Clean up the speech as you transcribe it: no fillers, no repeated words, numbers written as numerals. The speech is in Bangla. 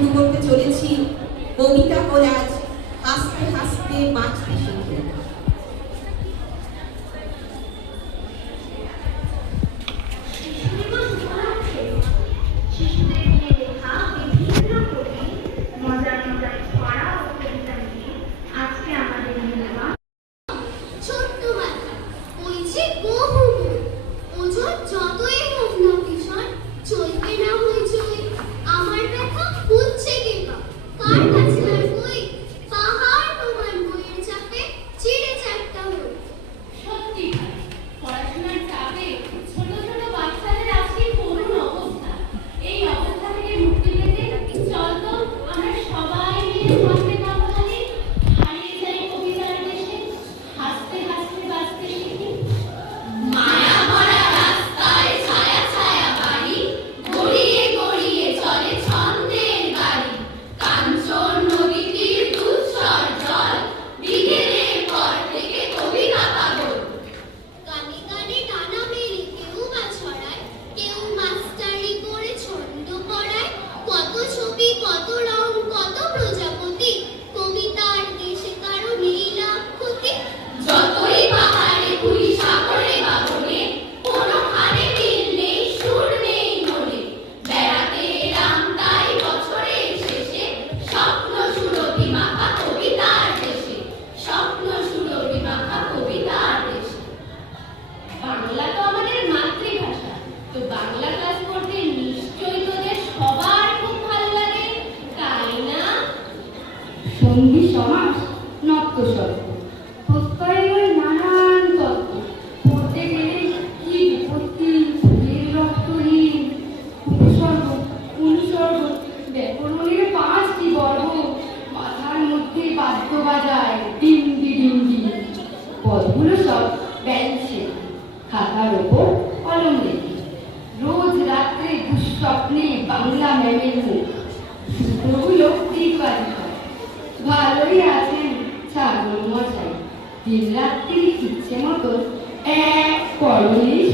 শুরু করতে চলেছি কবিতা কোলাজ হাসতে হাসতে বাঁচতে শিখে। সঙ্গী সমাস নত্যস্বর্গ প্রত্যয়ের নানান তত্ত্ব পড়তে গেলে কি বিপত্তি রক্তহীন উপসর্গ অনুসর্গ ব্যাকরণের 5টি বর্গ মাথার মধ্যে বাদ্য বাজায় ডিঙ্গি ডিঙ্গি পদগুলো সব ব্যালছে খাতার ওপর কলম রেখে রোজ রাত্রে দুঃস্বপ্নে বাংলা ম্যামের মুখ সূত্রগুলো দিকবাদিক ভালোই আছেন ছাগল মশাই, দিন রাত্রি ইচ্ছে মতো এক করলেই